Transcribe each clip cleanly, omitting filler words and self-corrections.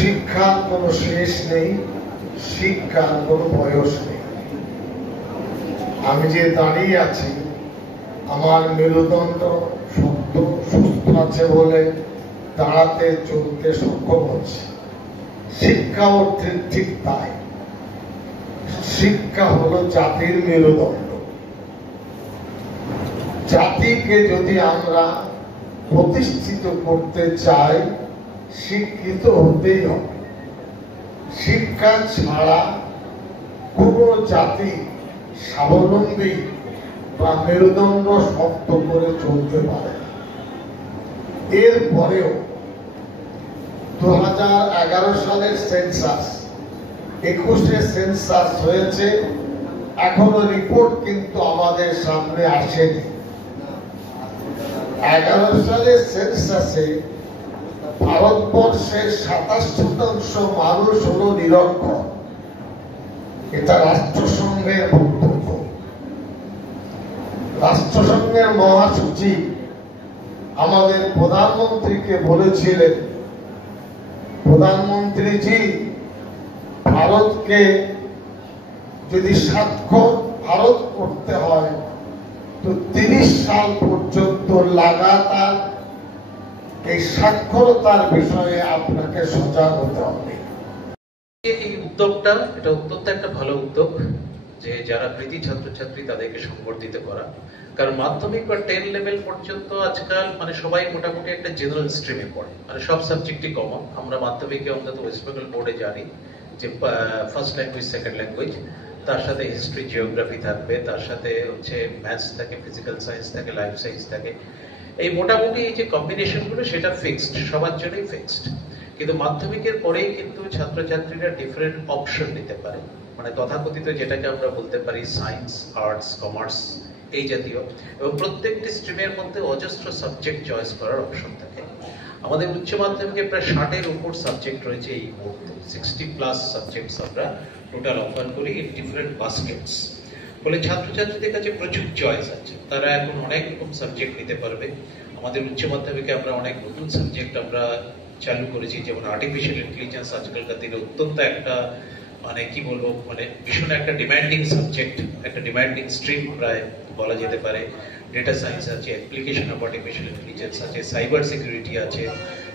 শিক্ষার কোনো শেষ নেই, শিক্ষার কোনো বয়স নেই। আমি যে দাঁড়িয়ে আছি, আমার মেরুদণ্ড শক্ত সুস্থ আছে বলে দাঁড়াতে চলতে সক্ষম হচ্ছে। শিক্ষাও ঠিক তাই। শিক্ষা হলো জাতির মেরুদণ্ড। জাতিকে যদি আমরা প্রতিষ্ঠিত করতে চাই, শিক্ষিত হতেই হবে। শিক্ষা ছাড়া কোন জাতি স্বাবলম্বী বা মেরুদণ্ড শক্ত করে চলতে পারে না। এরপরেও 2011 সালের সেন্সাস, 21-এ সেন্সাস হয়েছে, এখনো রিপোর্ট কিন্তু আমাদের সামনে আসেনি। 11 সালের সেন্সাসে ভারতবর্ষের 27% মানুষ হলো নিরক্ষর। এটা রাষ্ট্রসংঘের বক্তব্য। রাষ্ট্রসংঘের মহাসচিব আমাদের প্রধানমন্ত্রীকে বলেছিলেন, প্রধানমন্ত্রীজি, ভারতকে যদি সাক্ষর ভারত করতে হয় তো 30 সাল পর্যন্ত লাগাতার এই সাক্ষরতার বিষয়ে আপনাকে সজাগ হতে হবে। এই উদ্যোগটা, এটা অত্যন্ত একটা ভালো উদ্যোগ যে যারা কৃতি ছাত্রছাত্রী তাদেরকে সংবর্ধিত করা। কারণ মাধ্যমিক বা 10 লেভেল পর্যন্ত আজকাল সবাই মোটামুটি একটা জেনারেল স্ট্রিমে পড়ে, সব সাবজেক্টই কমন। আমরা মাধ্যমিকে অন্তত ওয়েস্ট বেঙ্গল বোর্ডে জানি যে ফার্স্ট ল্যাঙ্গুয়েজ, সেকেন্ড ল্যাঙ্গুয়েজ, তার সাথে হিস্ট্রি, জিওগ্রাফি থাকবে, তার সাথে ম্যাথস থাকে, ফিজিক্যাল সায়েন্স থাকে, লাইফ সায়েন্স থাকে। এই মোটামুটি এই যে কম্বিনেশন গুলো সেটা ফিক্সড, সবার জন্যই ফিক্সড। কিন্তু মাধ্যমিকের পরেই কিন্তু ছাত্রছাত্রীরা ডিফারেন্ট অপশন নিতে পারে, তথাকথিত যেটাকে আমরা বলতে পারি সায়েন্স, আর্টস, কমার্স, এই জাতীয়। এবং প্রত্যেকটি স্ট্রিমের মধ্যে অজস্র সাবজেক্ট চয়েস করার অপশন থাকে। আমাদের উচ্চ মাধ্যমিকে প্রায় 60-এর উপর সাবজেক্ট রয়েছে এই মুহূর্তে। 60+ সাবজেক্টস আমরা টোটাল অফার করি ইন ডিফারেন্ট বাস্কেটস। ফলে ছাত্রছাত্রীদের কাছে প্রচুর চয়েস আছে, তারা এখন অনেক রকম সাবজেক্ট নিতে পারবে। আমাদের উচ্চ মাধ্যমিকে আমরা অনেক নতুন সাবজেক্ট আমরা চালু করেছি, যেমন আর্টিফিশিয়াল ইন্টেলিজেন্স আজকালকার দিনে অত্যন্ত একটা কি বলবো, ভীষণ একটা ডিমান্ডিং সাবজেক্ট, একটা ডিমান্ডিং স্ট্রিম প্রায় বলা যেতে পারে। ডেটা সায়েন্স আছে, অ্যাপ্লিকেশন অফ আর্টিফিশিয়াল ইন্টেলিজেন্স আছে, সাইবার সিকিউরিটি আছে,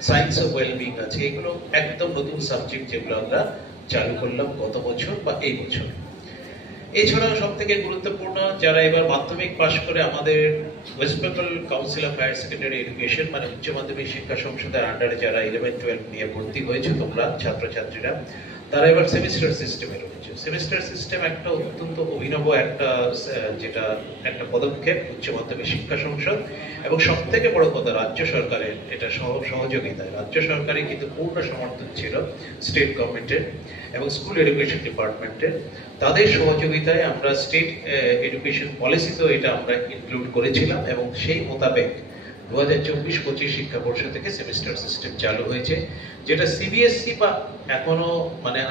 সায়েন্স অফ ওয়েলবিং আছে। এগুলো একদম নতুন সাবজেক্ট যেগুলো আমরা চালু করলাম গত বছর বা এই বছর। এছাড়াও সব থেকে গুরুত্বপূর্ণ, যারা এবার মাধ্যমিক পাশ করে আমাদের West Bengal Council of Higher Secondary Education উচ্চ মাধ্যমিক শিক্ষা সংসদের আন্ডারে যারা 11-12 নিয়ে ভর্তি হয়েছে তোমরা ছাত্রছাত্রীরা, তারা এবার সেমিস্টার সিস্টেমে রয়েছে। সেমিস্টার সিস্টেম একটা অত্যন্ত অভিনব যেটা একটা পদক্ষেপ উচ্চ মাধ্যমিক শিক্ষা সংসদ এবং সব থেকে বড় কথা রাজ্য সরকারের এটা সহযোগিতায়। রাজ্য সরকারের কিন্তু পূর্ণ সমর্থন ছিল স্টেট গভর্নমেন্টের এবং স্কুল এডুকেশন ডিপার্টমেন্টের। তাদের সহযোগিতায় আমরা স্টেট এডুকেশন পলিসিতেও এটা আমরা ইনক্লুড করেছিলাম এবং সেই মোতাবেক 2024-25 শিক্ষাবর্ষ থেকে সেমিস্টার সিস্টেম চালু হয়েছে, যেটা সিবিএসসি বা এখনো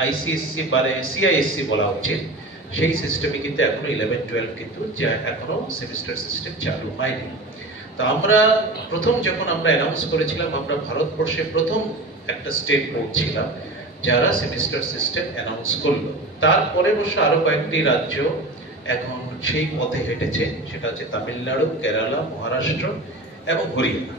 আইসিএসসি সিআইএসসি বলা হচ্ছে। সেই সিস্টেমে কিন্তু এখনো 11-12 কিন্তু এখনো সেমিস্টার সিস্টেম চালু হয়নি। তো আমরা প্রথম যখন আমরা অ্যানাউন্স করেছিলাম, আমরা ভারতবর্ষে প্রথম একটা স্টেট বোর্ড ছিলাম যারা সেমিস্টার সিস্টেম অ্যানাউন্স করলো। তারপরে অবশ্য আরো কয়েকটি রাজ্য এখন সেই পথে হেঁটেছে, সেটা হচ্ছে তামিলনাড়ু, কেরালা, মহারাষ্ট্র এবং হরিয়ানা।